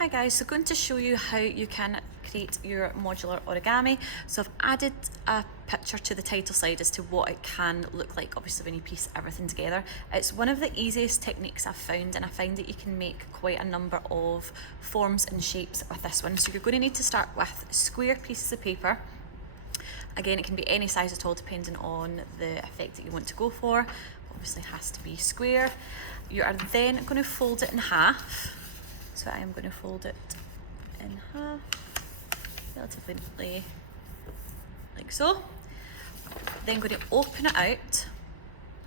Hi guys, so going to show you how you can create your modular origami. So I've added a picture to the title slide as to what it can look like, obviously when you piece everything together. It's one of the easiest techniques I've found, and I find that you can make quite a number of forms and shapes with this one. So you're going to need to start with square pieces of paper. Again, it can be any size at all depending on the effect that you want to go for. Obviously it has to be square. You are then going to fold it in half. So I am going to fold it in half, relatively neatly, like so. Then going to open it out,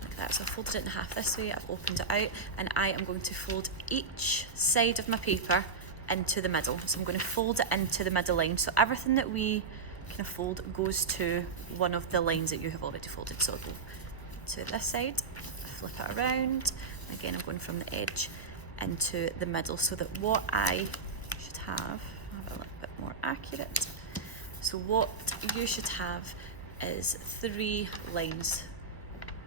like that. So I've folded it in half this way, I've opened it out, and I am going to fold each side of my paper into the middle. So I'm going to fold it into the middle line. So everything that we kind of fold goes to one of the lines that you have already folded. So I'll go to this side, flip it around, and again I'm going from the edge into the middle, so that what I should have a little bit more accurate. So what you should have is 3 lines,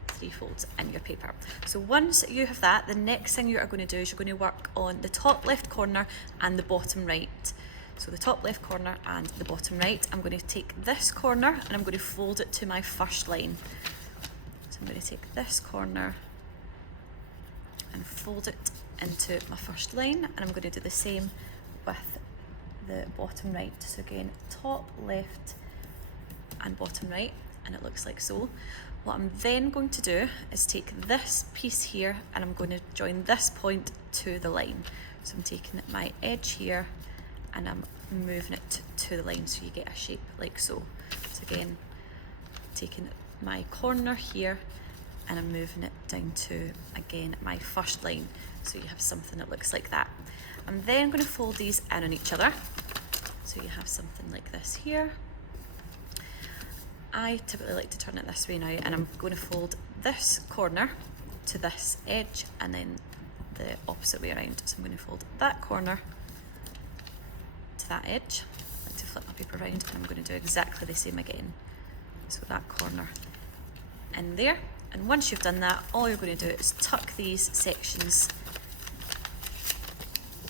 3 folds in your paper. So once you have that, the next thing you are going to do is you're going to work on the top left corner and the bottom right. So the top left corner and the bottom right. I'm going to take this corner and I'm going to fold it to my first line. So I'm going to take this corner and fold it into my first line, and I'm going to do the same with the bottom right. So again, top left and bottom right, and it looks like so. What I'm then going to do is take this piece here and I'm going to join this point to the line. So I'm taking my edge here and I'm moving it to the line so you get a shape like so. So again, taking my corner here and I'm moving it down to, again, my first line, so you have something that looks like that. I'm then going to fold these in on each other, so you have something like this here. I typically like to turn it this way now, and I'm going to fold this corner to this edge and then the opposite way around. So I'm going to fold that corner to that edge. I like to flip my paper around, and I'm going to do exactly the same again. So that corner in there. And once you've done that, all you're going to do is tuck these sections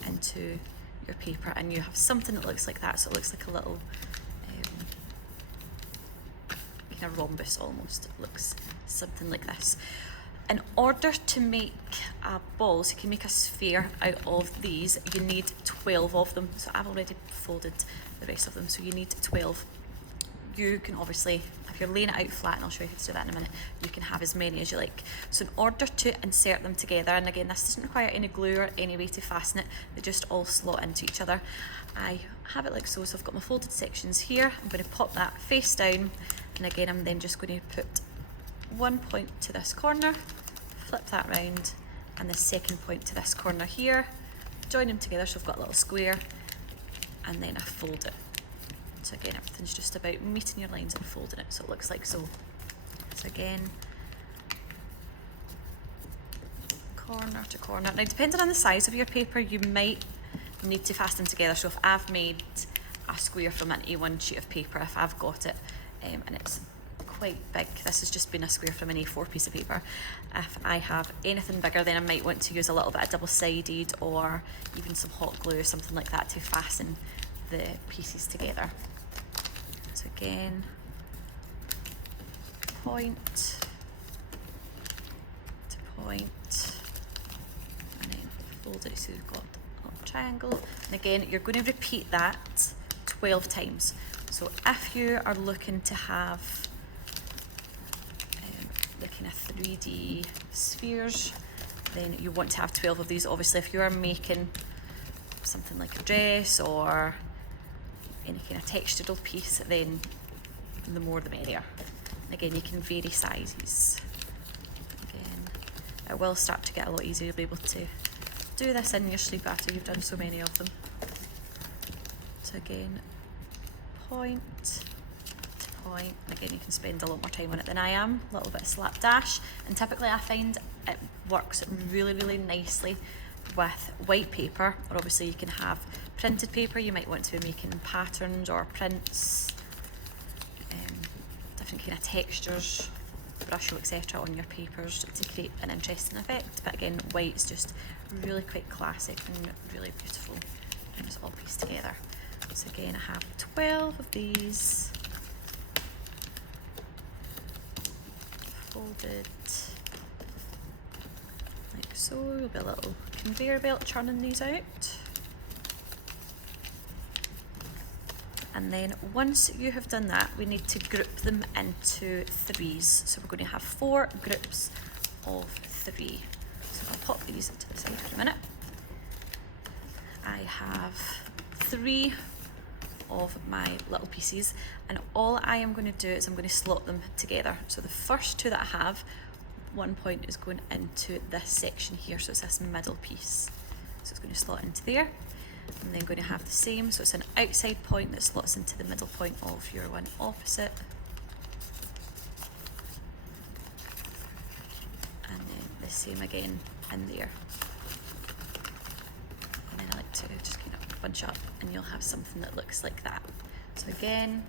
into your paper, and you have something that looks like that. So it looks like a little kind of rhombus almost. It looks something like this. In order to make a ball, so you can make a sphere out of these, you need 12 of them. So I've already folded the rest of them, so you need 12. You can obviously, if you're laying it out flat, and I'll show you how to do that in a minute, you can have as many as you like. So in order to insert them together, and again, this doesn't require any glue or any way to fasten it, they just all slot into each other. I have it like so, so I've got my folded sections here. I'm going to pop that face down, and again, I'm then just going to put one point to this corner, flip that round, and the second point to this corner here, join them together so I've got a little square, and then I fold it. So again, everything's just about meeting your lines and folding it so it looks like so. So again, corner to corner. Now, depending on the size of your paper, you might need to fasten together. So if I've made a square from an A1 sheet of paper, if I've got it and it's quite big, this has just been a square from an A4 piece of paper. If I have anything bigger, then I might want to use a little bit of double-sided or even some hot glue or something like that to fasten the pieces together. So again, point to point, and then fold it so you've got a little triangle. And again, you're going to repeat that 12 times. So if you are looking to have the kind of 3D spheres, then you want to have 12 of these. Obviously, if you are making something like a dress or any kind of textural piece, then the more the merrier. Again, you can vary sizes. Again, it will start to get a lot easier. You'll be able to do this in your sleep after you've done so many of them. So again, point to point. Again, you can spend a lot more time on it than I am. A little bit of slapdash. And typically I find it works really, really nicely with white paper, or obviously you can have printed paper. You might want to be making patterns or prints, different kind of textures, brush etc. on your papers to create an interesting effect. But again, white is just really quite classic and really beautiful and just all pieced together. So again, I have 12 of these folded like so. There'll be a little conveyor belt churning these out. And then once you have done that, we need to group them into threes. So we're going to have 4 groups of 3. So I'll pop these to the side for a minute. I have 3 of my little pieces, and all I am going to do is I'm going to slot them together. So the first 2 that I have, one point is going into this section here, so it's this middle piece. So it's going to slot into there. I'm then going to have the same, so it's an outside point that slots into the middle point of your one opposite. And then the same again in there. And then I like to just kind of bunch up and you'll have something that looks like that. So again,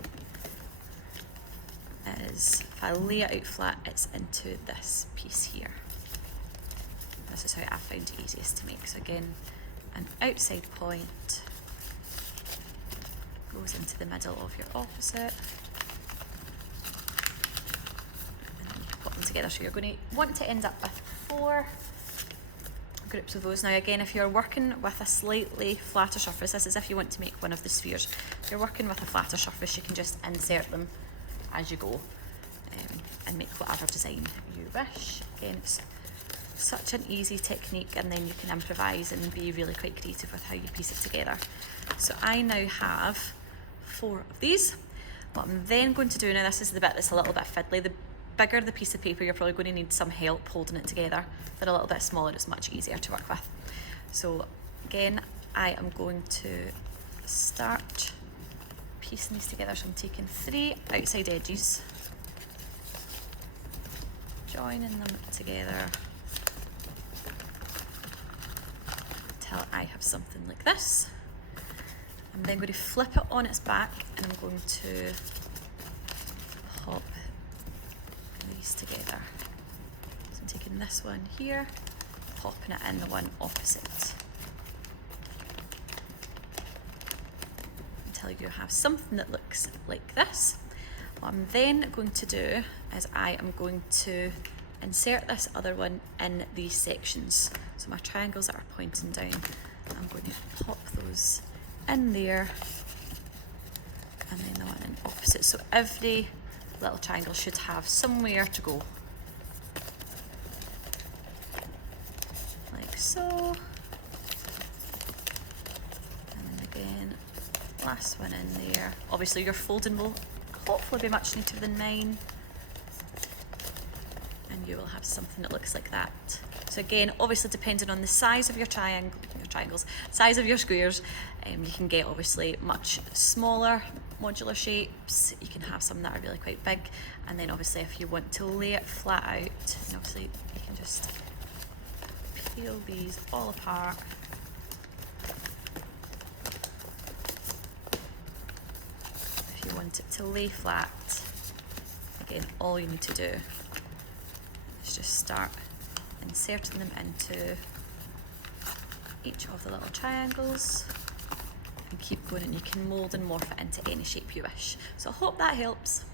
if I lay it out flat, it's into this piece here. This is how I found it easiest to make. So again, an outside point goes into the middle of your opposite, and then you put them together. So you're going to want to end up with 4 groups of those. Now again, if you're working with a slightly flatter surface, this is if you want to make one of the spheres. If you're working with a flatter surface, you can just insert them as you go and make whatever design you wish. Again, it's such an easy technique, and then you can improvise and be really quite creative with how you piece it together. So I now have 4 of these. What I'm then going to do, now this is the bit that's a little bit fiddly, the bigger the piece of paper, you're probably going to need some help holding it together. They're a little bit smaller, it's much easier to work with. So again, I am going to start piecing these together. So I'm taking 3 outside edges, joining them together until I have something like this. I'm then going to flip it on its back, and I'm going to pop these together. So I'm taking this one here, popping it in the one opposite, until you have something that looks like this. What I'm then going to do is I am going to insert this other one in these sections. So my triangles that are pointing down, I'm going to pop those in there, and then the one in opposite. So every little triangle should have somewhere to go, like so. And then again, last one in there. Obviously your folding will hopefully be much neater than mine, and you will have something that looks like that. So again, obviously depending on the size of your triangles, size of your squares, you can get obviously much smaller modular shapes. You can have some that are really quite big, and then obviously if you want to lay it flat out, and obviously you can just peel these all apart. If you want it to lay flat, again, all you need to do is just start inserting them into each of the little triangles and keep going, and you can mould and morph it into any shape you wish. So I hope that helps.